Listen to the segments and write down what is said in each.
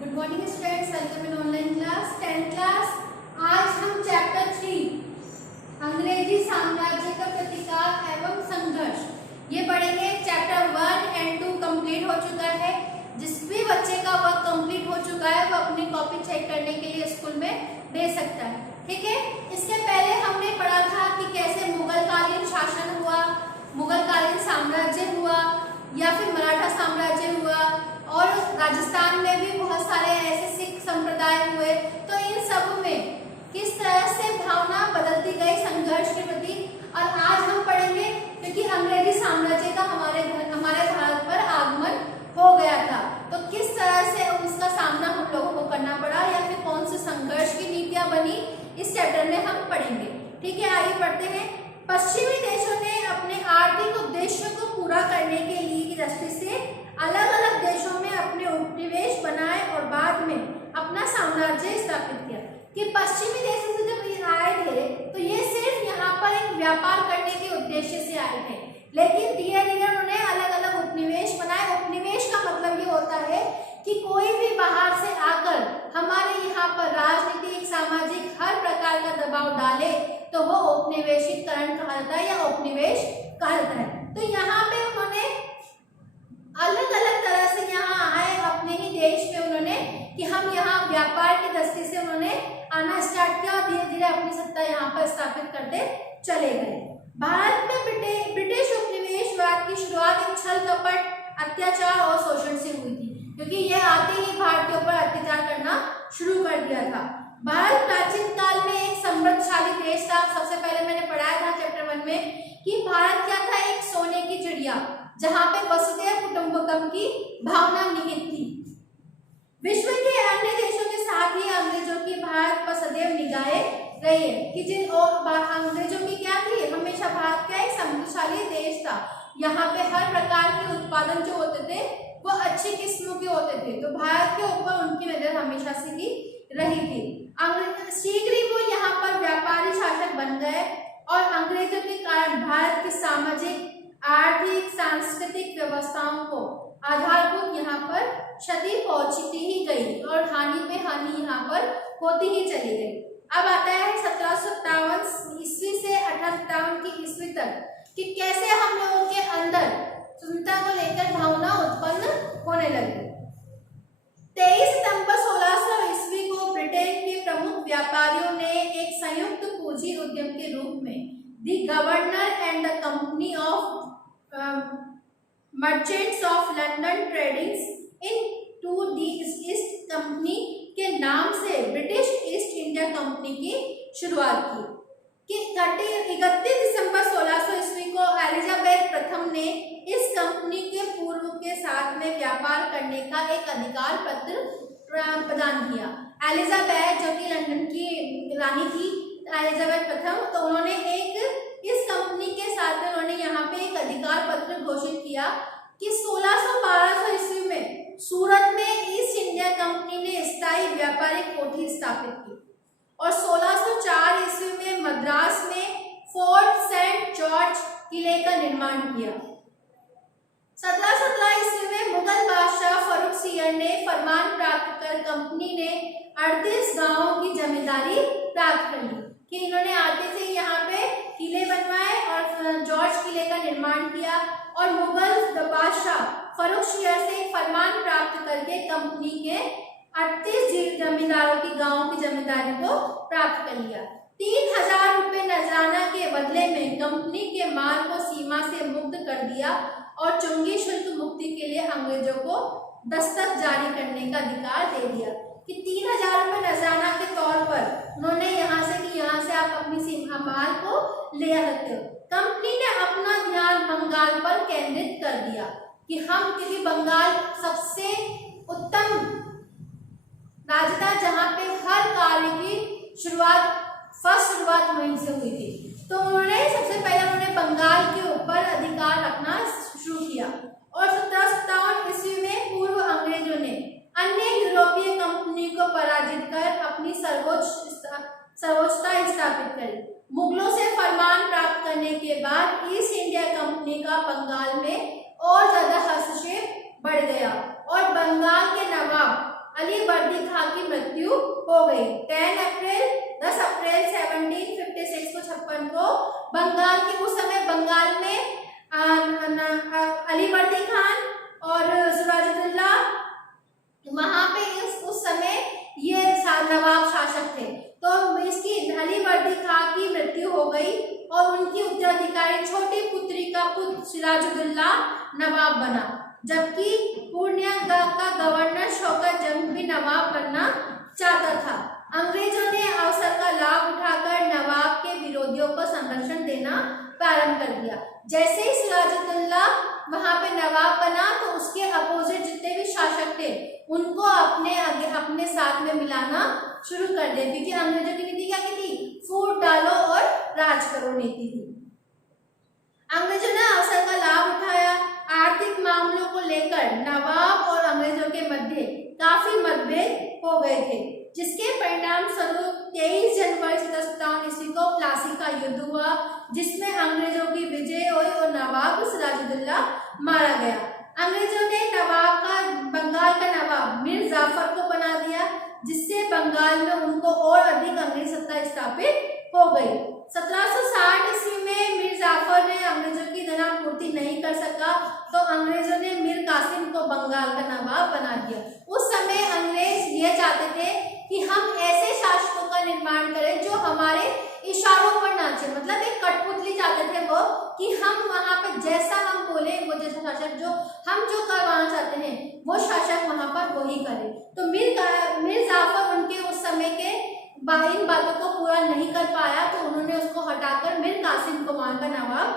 Good morning students, welcome in online class 10th class. आज हम chapter 3 अंग्रेजी साम्राज्य का प्रतिकार एवं संघर्ष ये पढ़ेंगे। चैप्टर 1 एंड 2 कंप्लीट हो चुका है। जिस भी बच्चे का वर्क कंप्लीट हो चुका है वो अपनी कॉपी चेक करने के लिए स्कूल में भेज सकता है। ठीक है, इसके पहले हमने पढ़ा था कि कैसे मुगलकालीन शासन हुआ, मुगलकालीन साम्राज्य हुआ या फिर मराठा साम्राज्य हुआ, और राजस्थान में भी बहुत सारे ऐसे सिख संप्रदाय हुए। तो इन सब में किस तरह से भावना बदलती गई संघर्ष के प्रति। और आज हम पढ़ेंगे क्योंकि अंग्रेजी साम्राज्य का हमारे भारत पर आगमन हो गया था, तो किस तरह से उसका सामना हम लोगों को करना पड़ा या फिर कौन से संघर्ष की नीतियां बनी, इस चैप्टर में हम पढ़ेंगे। ठीक है, आइए पढ़ते हैं। पश्चिमी देशों ने अपने आर्थिक उद्देश्यों को पूरा करने के लिए की दृष्टि से अलग अलग देशों में अपने उपनिवेश बनाए और बाद में अपना साम्राज्य स्थापित किया। कि पश्चिमी देशों से जब ये आए थे तो ये सिर्फ यहाँ पर एक व्यापार करने के उद्देश्य से आए थे, लेकिन धीरे धीरे उन्होंने अलग अलग उपनिवेश बनाए। उपनिवेश का मतलब ये होता है कि कोई भी बाहर से आकर हमारे यहाँ पर राजनीतिक, सामाजिक हर प्रकार का दबाव डाले तो वो उपनिवेशीकरण कहा जाता है या उपनिवेश कहा जाता है। तो यहाँ पे उन्होंने अलग अलग तरह से यहाँ आए अपने ही देश में, उन्होंने कि हम यहाँ व्यापार की दृष्टि से उन्होंने आना स्टार्ट किया और धीरे धीरे अपनी सत्ता यहाँ पर स्थापित करते चले गए। भारत में ब्रिटिश उपनिवेशवाद की शुरुआत एक छल कपट, अत्याचार और शोषण से हुई थी, क्योंकि ये आते ही भारतीयों पर अत्याचार करना शुरू कर दिया था। भारत प्राचीन काल में एक समृद्धशाली देश था। सबसे पहले मैंने पढ़ाया था चैप्टर 1 में कि भारत क्या था, एक सोने की चिड़िया जहां पे वसुधैव कुटुंबकम की भावना निहित थी। विश्व के अन्य देशों के साथ ही अंग्रेजों की भारत पर सदैव निगाहें रही है कि जिन और अंग्रेजों की क्या थी, हमेशा भारत का एक समृद्धशाली देश था। यहाँ पे हर प्रकार के उत्पादन जो होते थे वो अच्छी किस्मों के होते थे, तो भारत के ऊपर उनकी नजर हमेशा से ही रही थी। शीघ्र ही वो यहाँ पर व्यापारी शासक बन गए और अंग्रेजों के कारण भारत की सामाजिक, आर्थिक, सांस्कृतिक व्यवस्थाओं को आधारभूत यहाँ पर क्षति पहुंचती ही गई और हानि पे हानि यहाँ पर होती ही चली गई। अब आता है 1757 ईस्वी से 1857 ईस्वी तक कि कैसे हम लोगों के अंदर स्वतंत्रता को लेकर भावना उत्पन्न होने लगी। 23 सितंबर 1600 ईस्वी को ब्रिटेन के प्रमुख व्यापारियों ने एक संयुक्त पूंजी उद्यम के रूप में the governor and the company of merchants of London tradings into the east company के नाम से ब्रिटिश ईस्ट इंडिया कंपनी की शुरुआत की। 31 दिसंबर 1600 ईस्वी को एलिजाबेथ प्रथम ने इस कंपनी के पूर्व के साथ में व्यापार करने का एक अधिकार पत्र प्रदान किया। एलिजाबेथ जो कि लंदन की रानी थी, एलिजाबेथ प्रथम, तो उन्होंने एक इस कंपनी के साथ में उन्होंने यहाँ पे एक अधिकार पत्र घोषित किया कि 1600-1200 ईस्वी में सूरत में ईस्ट इंडिया कंपनी ने स्थायी व्यापारिक कोठी स्थापित की और 1604 ईस्वी में मद्रास में फोर्ट सेंट जॉर्ज किले का निर्माण किया। 1717 ईस्वी में मुगल बादशाह फर्रुख सियर ने फरमान प्राप्त कर कंपनी ने 38 गांवों की जमींदारी प्राप्त कर ली कि इन्होंने आते थे यहाँ पे किले बनवाए और जॉर्ज किले का निर्माण किया और मुगल बादशाह फर्रुख सियर से फरमान प्राप्त करके कंपनी के 38 जमींदारों की गांवों की जमींदारी को प्राप्त कर लिया। 3000 रुपए नजराना के बदले में कंपनी के माल को सीमा से मुक्त कर दिया और चुंगी शुल्क मुक्ति के लिए अंग्रेजों को दस्तक जारी करने का अधिकार दे दिया कि 3000 रुपए नजराना के तौर पर उन्होंने यहाँ से आप अपनी सीमा माल को ले आ सकते हो। कंपनी ने अपना ध्यान बंगाल पर केंद्रित कर दिया कि हम, क्योंकि बंगाल सबसे उत्तम राज्य था जहाँ पे हर कार्य की शुरुआत वहीं से हुई थी, तो उन्होंने सबसे पहले उन्होंने बंगाल के ऊपर अधिकार रखना शुरू किया। और 1757 ईस्वी में पूर्व अंग्रेजों ने अन्य यूरोपीय कंपनी को पराजित कर अपनी सर्वोच्चता स्थापित करी। मुगलों से फरमान प्राप्त करने के बाद ईस्ट इंडिया कंपनी का बंगाल में और ज्यादा हस्तक्षेप बढ़ गया और बंगाल के नवाब अली वर्दी खां की मृत्यु हो गई। 10 अप्रैल 1756 को 56 को बंगाल के, उस समय बंगाल में अली वर्दी खान और सिराजुद्दौला वहां पे उस समय ये नवाब शासक थे। तो इसकी अली वर्दी खां की मृत्यु हो गई और उनकी उत्तराधिकारी छोटी पुत्री का पुत्र सिराजुद्दौला नवाब बना, जबकि पूर्णिया का गवर्नर शौकत जंग भी नवाब बनना चाहता था। अंग्रेजों ने अवसर का लाभ उठाकर नवाब के विरोधियों को संरक्षण देना प्रारंभ कर दिया। जैसे ही सिराजुद्दौला वहां पे नवाब बना तो उसके अपोजिट जितने भी शासक थे उनको अपने साथ में मिलाना शुरू कर दिया, क्योंकि अंग्रेजों की नीति क्या थी? फूट डालो और राज करो नीति थी। अंग्रेजों ने अवसर का लाभ उठाया। आर्थिक मामलों को लेकर नवाब और अंग्रेजों के मध्य काफी मतभेद हो गए थे, जिसके परिणाम स्वरूप 23 जनवरी 1757 ईस्वी को प्लासी का युद्ध हुआ, जिसमें अंग्रेजों की विजय हुई और नवाब सिराजुद्दौला मारा गया। अंग्रेजों ने बंगाल का नवाब मीर जाफर को बना दिया, जिससे बंगाल में उनको और अधिक अंग्रेज सत्ता स्थापित हो गई। 1760 ईस्वी में मीर जाफर ने अंग्रेजों की जनापूर्ति नहीं कर सका तो अंग्रेजों ने मीर कासिम को बंगाल का नवाब बना दिया। उस समय अंग्रेज ये चाहते थे कि हम ऐसे शासकों का निर्माण करें जो हमारे इशारों पर नाचे, मतलब एक कठपुतली चाहते थे वो, कि हम वहां पे जैसा हम बोले वो जैसा शासक जो करवाना चाहते हैं वो शासक वहां पर वही करे। तो मीर जाफर उनके उस समय के इन बातों को पूरा नहीं कर पाया तो उन्होंने उसको हटाकर मीर कासिम को वहां का नवाब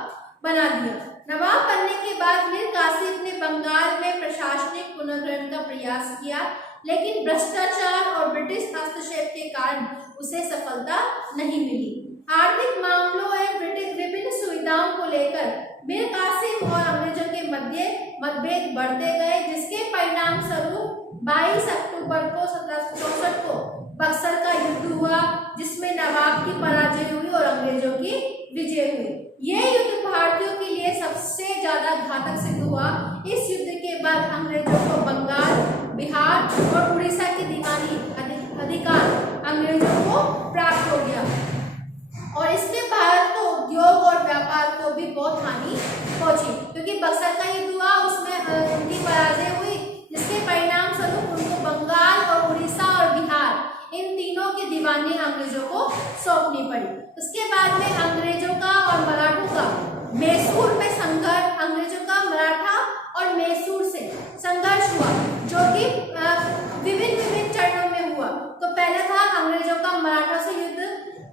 बना दिया। नवाब बनने के बाद मीर कासिम ने बंगाल में प्रशासनिक पुनर्गठन का प्रयास किया, लेकिन भ्रष्टाचार और ब्रिटिश हस्तक्षेप के कारण उसे सफलता नहीं मिली। आर्थिक मामलों एवं विभिन्न सुविधाओं को लेकर मीर कासिम और अंग्रेजों के मध्य मतभेद बढ़ते गए, जिसके परिणाम स्वरूप 22 अक्टूबर को 1764 को बक्सर का युद्ध हुआ, जिसमें नवाब की पराजय हुई और अंग्रेजों की विजय हुई। यह युद्ध भारतीयों के लिए सबसे ज्यादा घातक सिद्ध हुआ। इस युद्ध के बाद अंग्रेजों को बंगाल, बिहार और उड़ीसा की दीवानी अधिकार अंग्रेजों को प्राप्त हो गया और इसमें भारत को उद्योग और व्यापार को भी बहुत हानि पहुंची, क्योंकि बक्सर का युद्ध हुआ, उसमें उनकी पराजय हुई, जिसके परिणाम स्वरूप उनको बंगाल और उड़ीसा और बिहार इन तीनों की दीवानी अंग्रेजों को सौंपनी पड़ी। उसके बाद में अंग्रेजों का और मराठों का मैसूर में संघर्ष, अंग्रेजों का मराठा और मैसूर से संघर्ष हुआ, जो कि विभिन्न चरणों में हुआ। तो पहला था अंग्रेजों का मराठा से युद्ध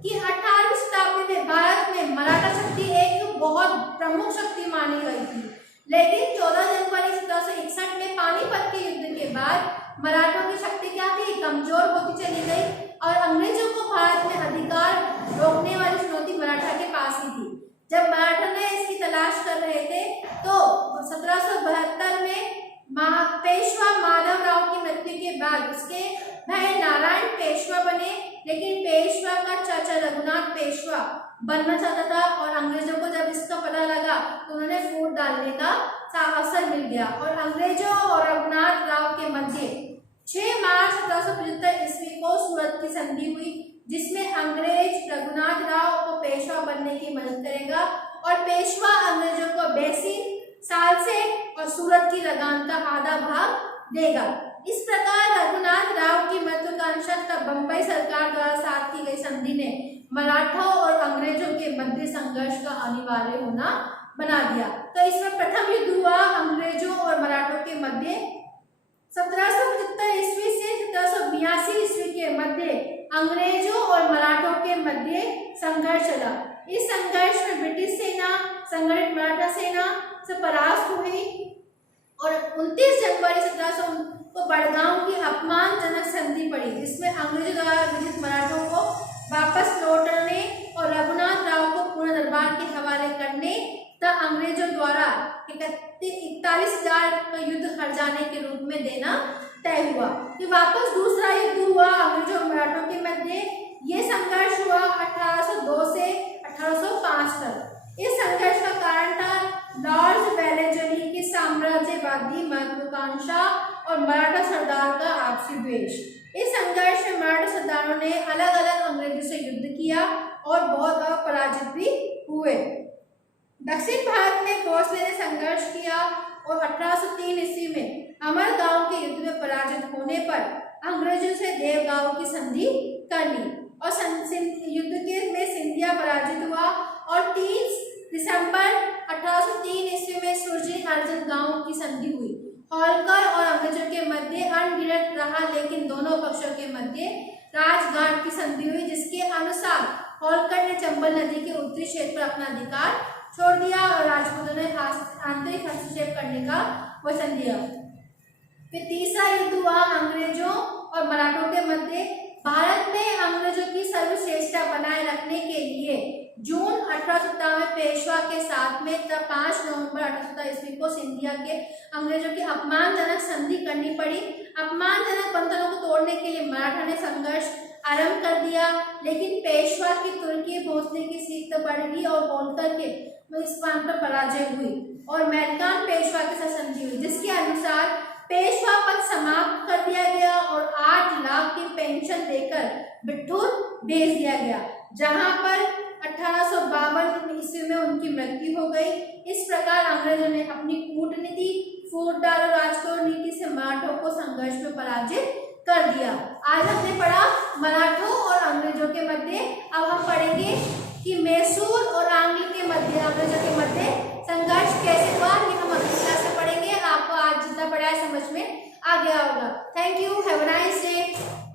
कि 18वीं शताब्दी में भारत में मराठा शक्ति एक बहुत प्रमुख शक्ति मानी गई थी, लेकिन 14 जनवरी 1761 में पानीपत के युद्ध के बाद मराठों की शक्ति क्या थी? कमजोर होती चली गई और अंग्रेजों को भारत में अधिकार रोकने वाली चुनौती मराठा के पास ही थी। जब मराठा ने इसकी तलाश कर रहे थे तो 1772 में पेशवा माधव राव की मृत्यु के बाद उसके भाई नारायण पेशवा बने, लेकिन पेशवा का चाचा रघुनाथ पेशवा बनना चाहता था और अंग्रेजों को जब इसका पता लगा तो उन्होंने फूट डालने का अवसर मिल गया और अंग्रेजों और रघुनाथ राव के मध्य 6 मार्च 1775 ईस्वी को सूरत की संधि हुई, जिसमें अंग्रेज रघुनाथ राव को पेशवा बनने की मदद करेगा और पेशवा अंग्रेजों को 82 साल से और सूरत की लगान का आधा भाग देगा। इस प्रकार रघुनाथ राव की महत्वाकांक्षा तब बंबई सरकार द्वारा साथ की गई संधि ने मराठों और अंग्रेजों के मध्य संघर्ष का अनिवार्य होना बना दिया। तो इसमें प्रथम युद्ध हुआ अंग्रेजों और मराठों के मध्य 1775 ईस्वी से 1782 ईस्वी के मध्य अंग्रेजों और मराठों के मध्य संघर्ष चला। इस संघर्ष में ब्रिटिश सेना संगठित मराठा सेना से परास्त हुई और 29 जनवरी 1700 को बड़गांव की अपमानजनक संधि पड़ी, जिसमें अंग्रेजों द्वारा विजित मराठों को वापस लौटने और रघुनाथ राव को पूर्ण दरबार के हवाले करने तथा अंग्रेजों द्वारा 41,000 का युद्ध हर जाने के रूप में देना तय हुआ। कि वापस दूसरा युद्ध हुआ अंग्रेजों और मराठों के मध्य। ये संघर्ष हुआ 1802 से 1805 तक। इस संघर्ष का कारण था लॉर्ड वेलेस्ली की साम्राज्यवादी महत्वाकांक्षा और मराठा सरदार का आपसी द्वेष। इस संघर्ष में मराठा सरदारों ने अलग अलग अंग्रेजों से युद्ध किया और बहुत बार पराजित भी हुए। दक्षिण भारत में भोसले ने संघर्ष किया और 1803 ईस्वी में अमरगांव के युद्ध में पराजित होने पर अंग्रेजों से देवगांव की संधि कर ली और युद्ध के में सिंधिया पराजित हुआ और 30 दिसंबर 1803 ईस्वी में सुरजी अर्जुन गांव की संधि हुई। होलकर और अंग्रेजों के मध्य अनगिनत रहा, लेकिन दोनों पक्षों के मध्य राजघाट की संधि हुई, जिसके अनुसार होलकर ने चंबल नदी के उत्तरी क्षेत्र पर अपना अधिकार छोड़ दिया और राजपूतों ने आंतरिक हस्तक्षेप करने का वचन दिया। फिर तीसरा युद्ध हुआ अंग्रेजों और मराठों के मध्य। भारत में अंग्रेजों की सर्वश्रेष्ठता बनाए रखने के लिए जून 1857 में पेशवा के साथ में 5 नवंबर 1817 ईस्वी को सिंधिया के अंग्रेजों की अपमानजनक संधि करनी पड़ी। अपमानजनक बंधनों को तोड़ने के लिए मराठा ने संघर्ष आरंभ कर दिया, लेकिन पेशवा की तुर्की भोसले की सीख तो बढ़ गई और होलकर के स्थान पर पराजय हुई और मेलकान पेशवा के साथ संधि हुई, जिसके अनुसार पेशवा पद समाप्त कर दिया गया और 8 लाख की पेंशन देकर बिठूर भेज दिया गया, जहां पर 1852 ईस्वी में उनकी मृत्यु हो गई। इस प्रकार अंग्रेजों ने अपनी कूटनीति, फौजदार और राजकोट नीति से मराठों को संघर्ष में पराजित कर दिया। आज हमने पढ़ा मराठों और अंग्रेजों के मध्य। अब हम पढ़ेंगे कि मैसूर और आंग्ल के मध्य, अंग्रेजों के मध्य संघर्ष कैसे हुआ। ये हम अगली क्लास में पढ़ेंगे। आपको आज जितना पढ़ा है समझ में आ गया होगा। Thank you, have a nice day.